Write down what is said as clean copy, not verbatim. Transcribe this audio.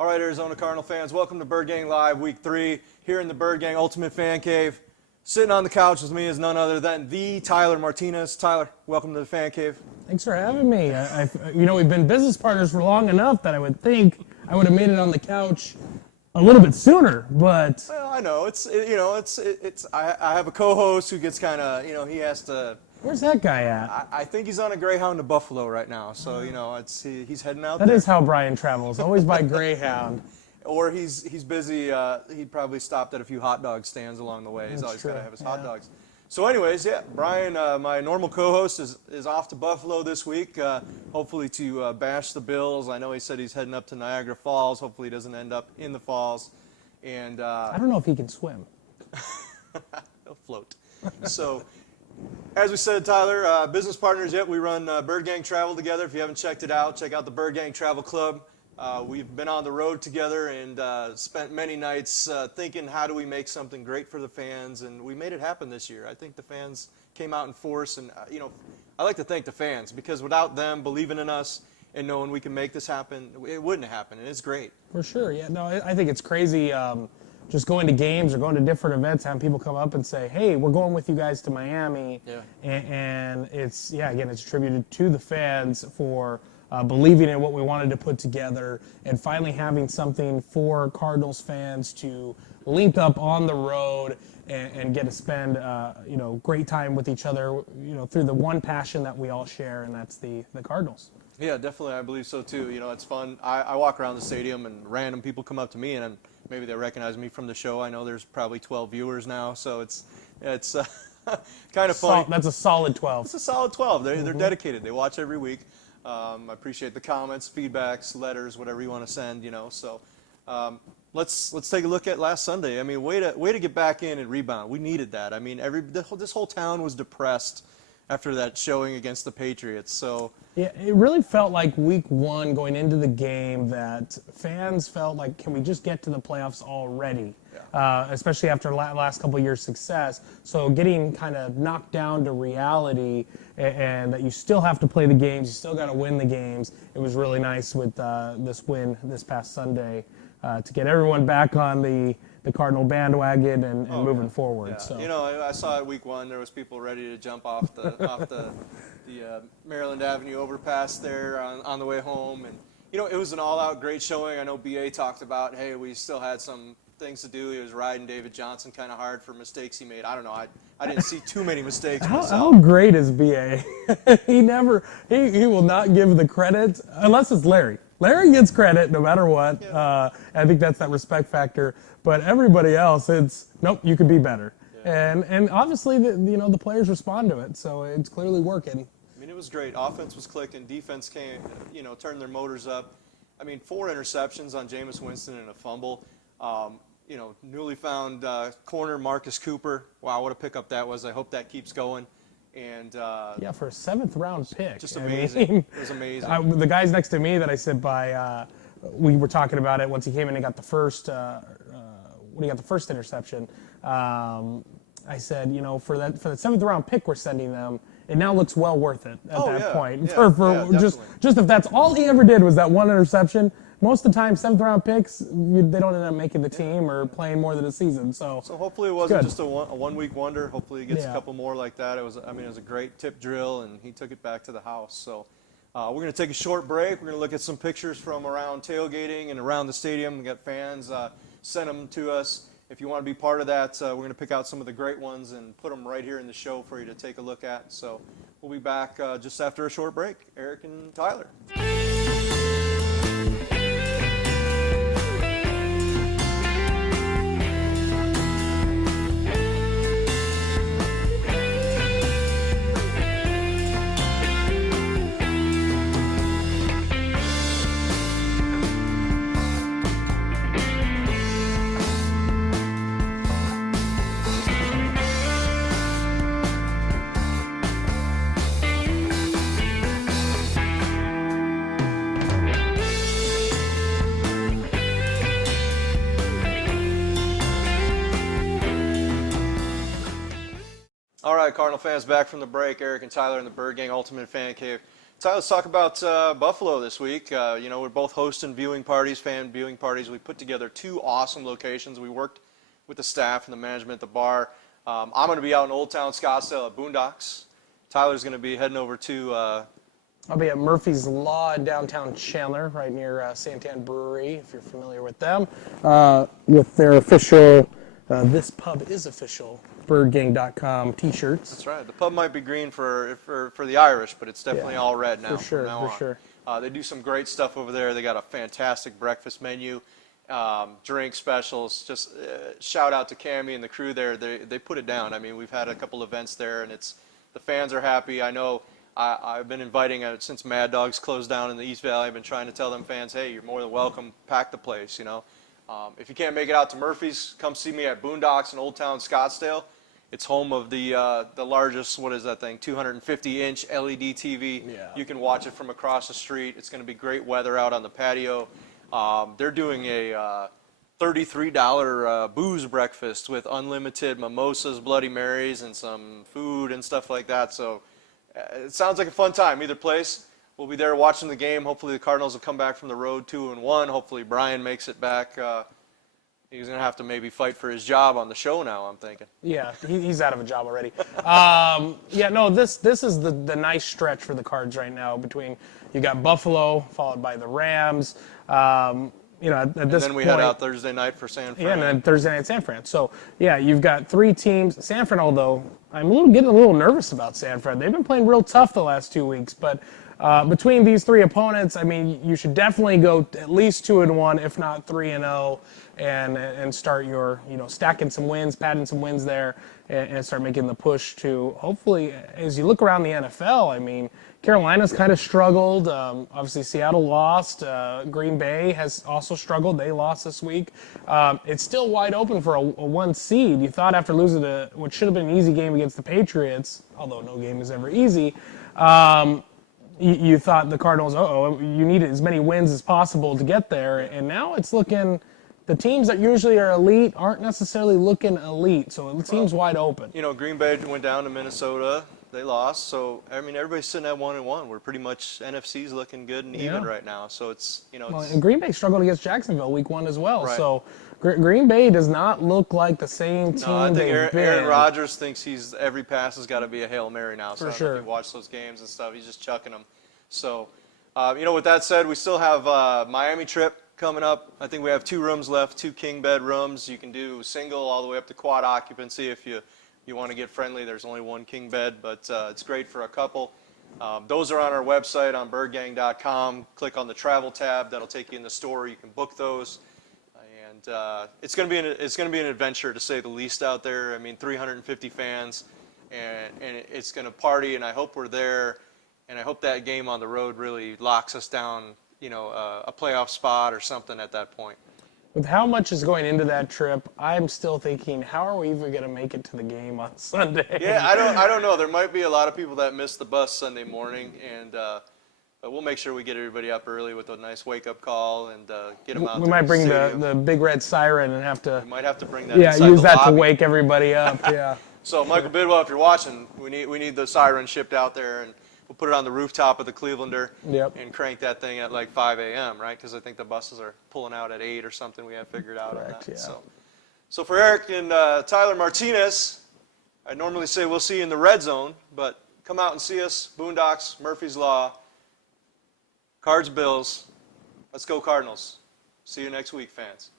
All right, Arizona Cardinal fans, welcome to Birdgang Live Week 3 here in the Birdgang Ultimate Fan Cave. Sitting on the couch with me is none other than the Tyler Martinez. Tyler, welcome to the Fan Cave. Thanks for having me. We've been business partners for long enough that I would think I would have made it on the couch a little bit sooner, but... Well, I know. I have a co-host who gets kind of, he has to... Where's that guy at? I think he's on a Greyhound to Buffalo right now, so, he's heading out That there. is how Brian travels, always by Greyhound. Or he's busy. He'd probably stopped at a few hot dog stands along the way. He's always got to have his hot dogs. So anyways, Brian, my normal co-host, is off to Buffalo this week, hopefully to bash the Bills. I know he said he's heading up to Niagara Falls. Hopefully he doesn't end up in the falls. And I don't know if he can swim. He'll float. So, as we said, Tyler, business partners, we run Birdgang Travel together. If you haven't checked it out, check out the Birdgang Travel Club. We've been on the road together and spent many nights thinking, how do we make something great for the fans? And we made it happen this year. I think the fans came out in force. And, I like to thank the fans because without them believing in us and knowing we can make this happen, it wouldn't have happened. And it's great. For sure, yeah. No, I think it's crazy just going to games or going to different events, having people come up and say, hey, we're going with you guys to Miami. Yeah. And it's, again, it's attributed to the fans for believing in what we wanted to put together and finally having something for Cardinals fans to link up on the road and get to spend, great time with each other, through the one passion that we all share, and that's the Cardinals. Yeah, definitely. I believe so, too. It's fun. I walk around the stadium, and random people come up to me, and maybe they recognize me from the show. I know there's probably 12 viewers now, so it's kind of funny. That's a solid 12. It's a solid 12. They're dedicated. They watch every week. I appreciate the comments, feedbacks, letters, whatever you want to send, So let's take a look at last Sunday. I mean, way to get back in and rebound. We needed that. I mean, this whole town was depressed after that showing against the Patriots. So yeah, it really felt like week one going into the game that fans felt like, can we just get to the playoffs already? Yeah. Especially after last couple of years' success. So getting kind of knocked down to reality and that you still have to play the games, you still got to win the games. It was really nice with this win this past Sunday to get everyone back on the Cardinal bandwagon and moving forward. Yeah. So. I saw it week one. There was people ready to jump off the Maryland Avenue overpass there on the way home, and it was an all-out great showing. I know BA talked about, hey, we still had some things to do. He was riding David Johnson kind of hard for mistakes he made. I don't know. I didn't see too many mistakes myself. How great is BA? he will not give the credit unless it's Larry. Larry gets credit no matter what. Yeah. I think that's that respect factor. But everybody else, it's, nope, you could be better. Yeah. And obviously, the players respond to it, so it's clearly working. I mean, it was great. Offense was clicking. Defense came, turned their motors up. I mean, 4 interceptions on Jameis Winston and a fumble. Newly found corner Marcus Cooper. Wow, what a pickup that was. I hope that keeps going. And for a 7th-round pick. Just amazing. It was amazing. The guys next to me that I sit by, we were talking about it once he came in and got the first when he got the first interception. I said, for that 7th-round pick we're sending them, it now looks well worth it at that point. Yeah, just if that's all he ever did was that one interception. Most of the time, 7th-round picks, they don't end up making the team or playing more than a season. So hopefully it wasn't just a one-week wonder. Hopefully he gets a couple more like that. It was a great tip drill, and he took it back to the house. So we're going to take a short break. We're going to look at some pictures from around tailgating and around the stadium. We got fans send them to us. If you want to be part of that, we're going to pick out some of the great ones and put them right here in the show for you to take a look at. So we'll be back just after a short break. Eric and Tyler. All right, Cardinal fans, back from the break. Eric and Tyler in the Birdgang Ultimate Fan Cave. Tyler, let's talk about Buffalo this week. We're both hosting viewing parties, fan viewing parties. We put together 2 awesome locations. We worked with the staff and the management at the bar. I'm going to be out in Old Town Scottsdale at Boondocks. Tyler's going to be heading over to... I'll be at Murphy's Law in downtown Chandler, right near Santan Brewery, if you're familiar with them, with their official, This Pub Is Official, Birdgang.com t-shirts. That's right. The pub might be green for the Irish, but it's definitely all red now. For sure, from now for on. sure. They do some great stuff over there. They got a fantastic breakfast menu, drink specials. Just shout out to Cammie and the crew there. They put it down. I mean, we've had a couple events there, and the fans are happy. I know I've been inviting, since Mad Dogs closed down in the East Valley, I've been trying to tell them fans, hey, you're more than welcome. Pack the place, If you can't make it out to Murphy's, come see me at Boondocks in Old Town Scottsdale. It's home of the largest, what is that thing, 250-inch LED TV. Yeah. You can watch it from across the street. It's going to be great weather out on the patio. They're doing a $33 booze breakfast with unlimited mimosas, Bloody Marys, and some food and stuff like that. So it sounds like a fun time. Either place, we'll be there watching the game. Hopefully the Cardinals will come back from the road 2-1. Hopefully Brian makes it back. He's going to have to maybe fight for his job on the show now, I'm thinking. Yeah, he's out of a job already. This is the nice stretch for the Cards right now between you got Buffalo, followed by the Rams. At this point. And then we head out Thursday night for San Fran. Yeah, and then Thursday night San Fran. So, yeah, you've got 3 teams. San Fran, although I'm getting a little nervous about San Fran. They've been playing real tough the last 2 weeks, but between these 3 opponents, I mean, you should definitely go at least 2-1, if not 3-0, and start your, stacking some wins, padding some wins there, and start making the push to hopefully, as you look around the NFL, I mean, Carolina's kind of struggled. Obviously, Seattle lost. Green Bay has also struggled. They lost this week. It's still wide open for a 1 seed. You thought after losing what should have been an easy game against the Patriots, although no game is ever easy, you thought the Cardinals, you need as many wins as possible to get there. And now it's looking, the teams that usually are elite aren't necessarily looking elite. So it seems wide open. Green Bay went down to Minnesota. They lost. So, I mean, everybody's sitting at 1-1. We're pretty much, NFC's looking good and even right now. So it's, and Green Bay struggled against Jacksonville week 1 as well. Right. So Green Bay does not look like the same team I think they've been. Aaron Rodgers thinks every pass has got to be a Hail Mary now. So For I don't sure. know if you watch those games and stuff. He's just chucking them. So, with that said, we still have Miami trip coming up. I think we have 2 rooms left, 2 king bed rooms. You can do single all the way up to quad occupancy if you want to get friendly. There's only 1 king bed, but it's great for a couple. Those are on our website on birdgang.com. Click on the travel tab. That'll take you in the store. You can book those. And it's going to be an adventure, to say the least, out there. I mean, 350 fans, and it's going to party, and I hope we're there. And I hope that game on the road really locks us down, a playoff spot or something at that point. With how much is going into that trip, I'm still thinking, how are we even going to make it to the game on Sunday? Yeah, I don't know. There might be a lot of people that miss the bus Sunday morning, and but we'll make sure we get everybody up early with a nice wake-up call and get them out. We might bring the big red siren and have to. We might have to bring that. Use that to wake everybody up. Yeah. So Michael Bidwell, if you're watching, we need the siren shipped out there, and we'll put it on the rooftop of the Clevelander. Yep. And crank that thing at like 5 a.m. right? Because I think the buses are pulling out at 8 or something. We have figured out Correct, on that. yeah. So for Eric and Tyler Martinez, I normally say we'll see you in the red zone, but come out and see us. Boondocks, Murphy's Law, Cards Bills. Let's go Cardinals. See you next week, fans.